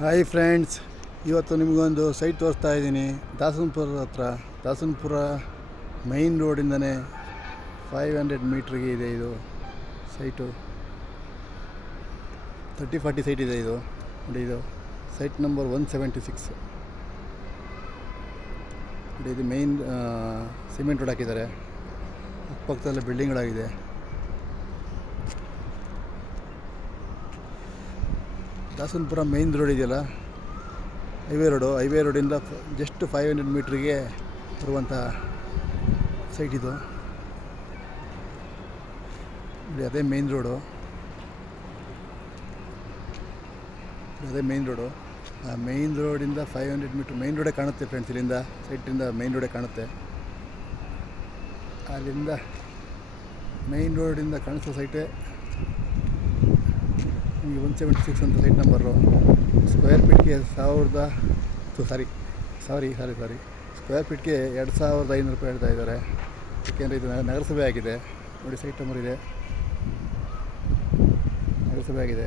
Hi friends, ಇವತ್ತು ನಿಮಗೊಂದು site ತೋರಿಸ್ತಾ ಇದ್ದೀನಿ. ದಾಸನಪುರ ಹತ್ರ, ದಾಸನಪುರ ಮೈನ್ ರೋಡಿಂದನೇ 500 ಮೀಟ್ರಿಗೆ ಇದೆ ಇದು ಸೈಟು. 30-40 ಸೈಟ್ ಇದೆ ಇದು. ನೋಡಿ, ಇದು ಸೈಟ್ ನಂಬರ್ 176. ನೋಡಿ, ಇದು ಮೈನ್ ಸಿಮೆಂಟ್ ರೋಡ್ ಹಾಕಿದ್ದಾರೆ. ಅಕ್ಕಪಕ್ಕದಲ್ಲೇ ಬಿಲ್ಡಿಂಗ್ಗಳಾಗಿದೆ. ದಾಸನಪುರ ಮೈನ್ ರೋಡ್ ಇದೆಯಲ್ಲ, ಹೈವೇ ರೋಡಿಂದ ಜಸ್ಟ್ 500 ಮೀಟ್ರಿಗೆ ಬರುವಂಥ ಸೈಟ್ ಇದು. ಅದೇ ಮೇನ್ ರೋಡು. ಆ ಮೈನ್ ರೋಡಿಂದ 500 ಮೀಟ್ರ್ ಮೈನ್ ರೋಡೇ ಕಾಣುತ್ತೆ ಫ್ರೆಂಡ್ಸ್. ಇಲ್ಲಿಂದ ಸೈಟಿಂದ ಮೈನ್ ರೋಡೇ ಕಾಣುತ್ತೆ. ಅಲ್ಲಿಂದ ಮೈನ್ ರೋಡಿಂದ ಕಾಣಿಸೋ ಸೈಟೇ ನಿಮಗೆ 176 ಅಂತ ಸೈಟ್ ನಂಬರು. ಸ್ಕ್ವೇರ್ ಫೀಟ್ಗೆ ಸ್ಕ್ವೇರ್ ಫೀಟ್ಗೆ 2500 ರೂಪಾಯಿ ಹೇಳ್ತಾ ಇದ್ದಾರೆ. ಏಕೆಂದರೆ ಇದು ನಗರಸಭೆ ಆಗಿದೆ. ನೋಡಿ, ಸೈಟ್ ನಂಬರ್ ಇದೆ, ನಗರಸಭೆ ಆಗಿದೆ.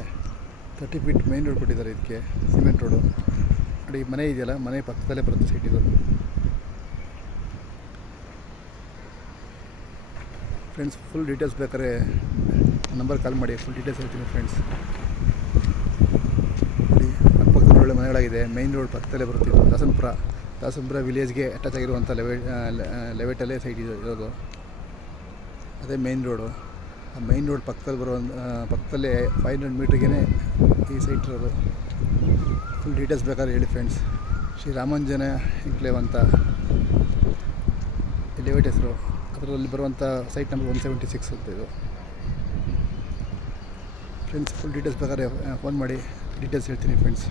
30 ಫೀಟ್ ಮೈನ್ ರೋಡ್ ಕೊಟ್ಟಿದ್ದಾರೆ ಇದಕ್ಕೆ, ಸಿಮೆಂಟ್ ರೋಡು. ನೋಡಿ, ಮನೆ ಇದೆಯಲ್ಲ, ಮನೆ ಪಕ್ಕದಲ್ಲೇ ಬರುತ್ತೆ ಸೈಟ್ ಇದು. ಫ್ರೆಂಡ್ಸ್, ಫುಲ್ ಡೀಟೇಲ್ಸ್ ಬೇಕಾದ್ರೆ ನಂಬರ್ ಕಾಲ್ ಮಾಡಿ, ಫುಲ್ ಡೀಟೇಲ್ಸ್ ಹೇಳ್ತೀನಿ ಫ್ರೆಂಡ್ಸ್. ನೋಡಿ, ಅಕ್ಕಪಕ್ಕದ ಒಳ್ಳೆ ಮನೆಗಳಾಗಿದೆ. ಮೈನ್ ರೋಡ್ ಪಕ್ಕದಲ್ಲೇ ಬರುತ್ತಿದ್ದು ದಾಸನಪುರ ವಿಲೇಜ್ಗೆ ಅಟ್ಯಾಚ್ ಆಗಿರುವಂಥ ಲೆವೆಟಲ್ಲೇ ಸೈಟ್ ಇರೋದು. ಅದೇ ಮೈನ್ ರೋಡು. ಆ ಮೈನ್ ರೋಡ್ ಪಕ್ಕದಲ್ಲೇ 500 ಮೀಟ್ರಿಗೇ ಈ ಸೈಟ್ ಇರೋದು. ಫುಲ್ ಡೀಟೇಲ್ಸ್ ಬೇಕಾದ್ರೆ ಹೇಳಿ ಫ್ರೆಂಡ್ಸ್. ಶ್ರೀ ರಾಮಾಂಜನೇಯ ಎನ್ಕ್ಲೇವ್ ಅಂತ ಲೆವೆಟ್ ಹೆಸರು. ಅದರಲ್ಲಿ ಬರುವಂಥ ಸೈಟ್ ನಂಬರ್ 176 ಅಂತ ಇದು. ಫ್ರೆಂಡ್ಸ್, ಫುಲ್ ಡೀಟೇಲ್ಸ್ ಬೇಕಾದ್ರೆ ಫೋನ್ ಮಾಡಿ, ಡೀಟೇಲ್ಸ್ ಹೇಳ್ತೀನಿ ಫ್ರೆಂಡ್ಸ್.